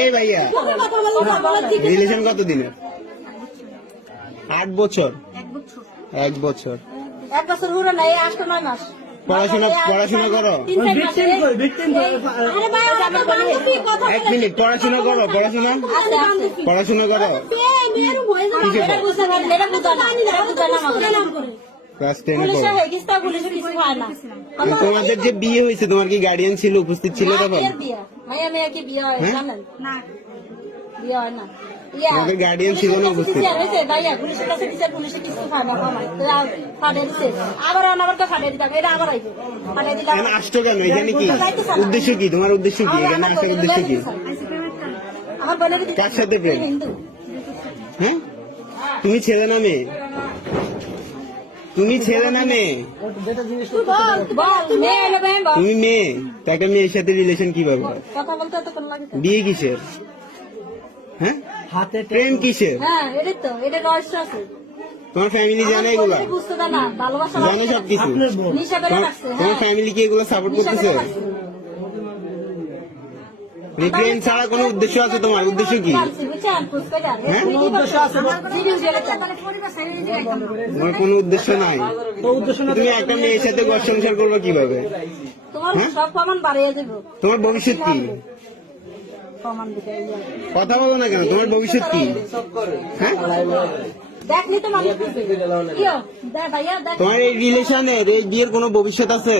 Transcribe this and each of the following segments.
এই ভাইয়া রিলেশন কত দিনের? 8 বছর। 1 বছর। 1 বছর হলো না, 8-9 মাস। পড়াশোনা করো? 1 মিনিট, পড়াশোনা করো? পড়াশোনা করো? ক্লাস 10 তোমাদের যে বিয়ে হয়েছে, তোমার কি গার্ডিয়ান ছিল, উপস্থিত ছিল তখন? তোমাদের গার্ডিয়ান ছিল না উপস্থিত? আসছো কেন এখানে? কি উদ্দেশ্য, কি তোমার উদ্দেশ্য, কি এখানে আসার উদ্দেশ্য কি? কার সাথে প্রেম? হ্যাঁ, তুমি ছেলে না মেয়ে? তুমি ছেলে না মেয়ে? তুমি মেয়ে, তো একটা মেয়ের সাথে রিলেশন কিভাবে? বিয়ে কিসের? হ্যাঁ, প্রেম কিসের? তোমার ফ্যামিলি জানে এগুলো? জানে সবকিছু? তোমার ফ্যামিলি কি এগুলো সাপোর্ট করতেছে? প্রেম ছাড়া কোনো উদ্দেশ্য আছে তোমার? উদ্দেশ্য কি? তোমার কোনো উদ্দেশ্য নাই? তুমি একটা মেয়ের সাথে ঘর সংসার করবে কিভাবে? তোমার ভবিষ্যৎ কি? কথা বলো না কেন? তোমার ভবিষ্যৎ কি? হ্যাঁ, তোমার এই রিলেশনের, এই বিয়ের কোনো ভবিষ্যৎ আছে?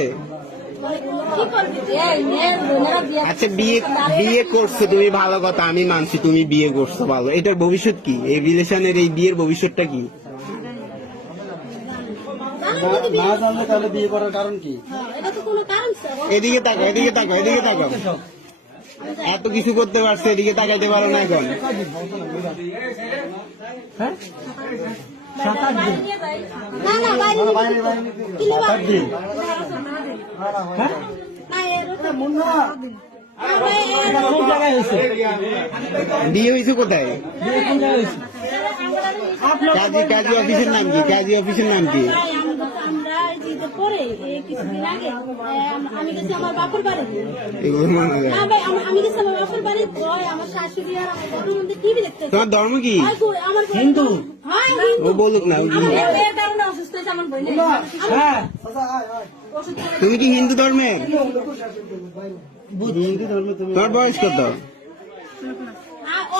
আচ্ছা, বিয়ে করছো তুমি, ভালো কথা, আমি মানছি তুমি বিয়ে করছো, ভালো। এটার ভবিষ্যৎ কি? এই রিলেশনের এই বিয়ের ভবিষ্যৎটা কি? তাহলে বিয়ে করার কারণ কি? এদিকে তাকাও, এদিকে তাকাও, এদিকে তাকাও। এত কিছু করতে পারছে, এদিকে তাকাইতে পারো না এখন? বিয়ে হয়েছে কোথায়? কাজী অফিসের নাম কি? কাজী অফিসের নাম কি? কিছুদিন আগে আমি গেছি আমার বাপের বাড়ি। আমি গেছি আমার বাপের বাড়ি, আমার শাশুড়ি আর আমার বাপের মধ্যে টিভি দেখতে। তোমার ধর্ম কি? হিন্দু। ও বলুক না। অসুস্থ হয়েছে আমার বোন। তুমি কি হিন্দু ধর্মের? তোমার বয়স কত?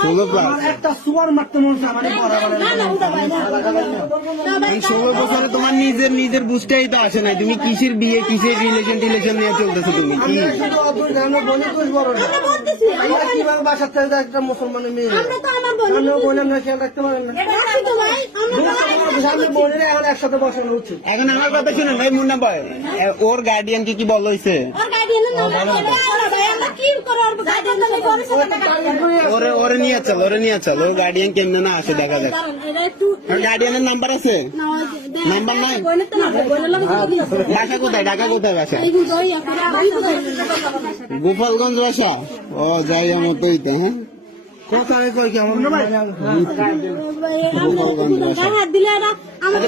16+। একটা সুয়ার মারতে মনে হচ্ছে আমার 16 বছরে তোমার নিজের বুঝতেই তো আসে নাই। তুমি কিসের বিয়ে, কিসের রিলেশন নিয়ে চলতেছো? তুমি কি কিভাবে বাসার থেকে একটা মুসলমানের মেয়ে বোন আমরা খেয়াল রাখতে পারেন না? বোনের এখন একসাথে বসানো উচিত। এখন আমার কথা শুনেন ভাই, মুন্না ভাই, ওর গার্ডিয়ানকে কি বলা হয়েছে? ওরে নিয়ে চল, ওর গার্ডিয়ান কেমনে না আসে দেখা যাক। গার্ডিয়ানের নাম্বার আছে? নাম্বার নাই? বাসা কোথায়? ঢাকা কোথায় বাসা? গোপালগঞ্জ বাসা? ও, যাই আমার তো এইটা। হ্যাঁ,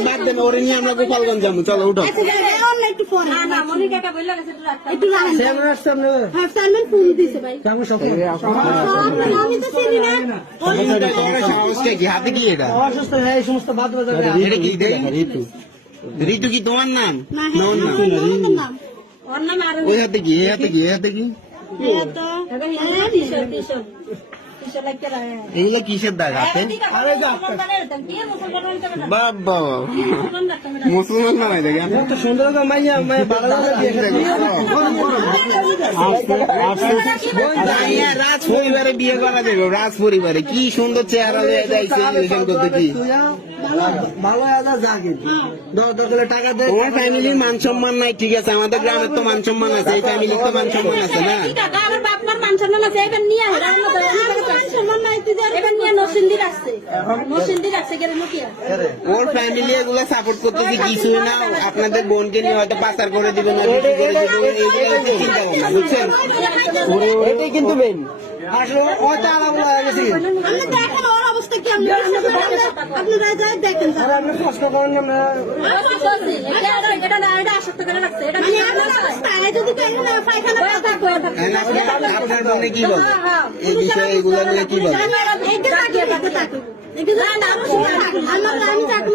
বাদ দেন, ওরে নিয়ে আমরা গোপালগঞ্জ যাবো। চলো উঠো। হাতে কি এটা? ঋতু কি তোমার নাম? ওই হাতে কি? এই হাতে কি? এগুলো কিসের দাগ হাতে? বাবা, মুসলমান না হয় দেখেন। সুন্দর রাজ পরিবারে বিয়ে করা যাবে? রাজ পরিবারে কি সুন্দর চেহারা করতে কি ভালো জাগে টাকা দেয়। তোমার ফ্যামিলির মান সম্মান নাই, ঠিক আছে, আমাদের গ্রামের তো মান সম্মান আছে, এই ফ্যামিলির তো মান সম্মান আছে না? ওর ফ্যামিলি এগুলো সাপোর্ট করতেছে কিছুই না। আপনাদের বোনকে নিয়ে হয়তো পাচার করে দিবেন, চিন্তা ভাবনা, বুঝছেন? এটাই কিন্তু মেন। আসলে অবস্থা কি আপনারা যাই দেখেন আর আপনি প্রশ্ন করেন না মানে আমার অবস্থা যদি পায়খানা আপনার জন্য কি বলে এই বিষয়ে এগুলো নিয়ে কি বলে আমি চাকরি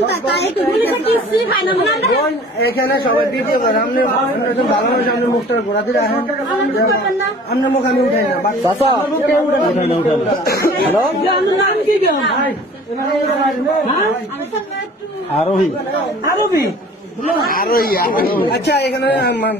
বোন, এখানে সবাই ভিডিও করে আপনি একজন ভালো মানুষ আপনি মুখটা ঘোরা দিয়ে রাখেন আপনার মুখ আমি উঠাই না আমার মুখ কেউ উঠাই না হ্যালো আরোহী আরবি আরোহী আচ্ছা এখানে আমার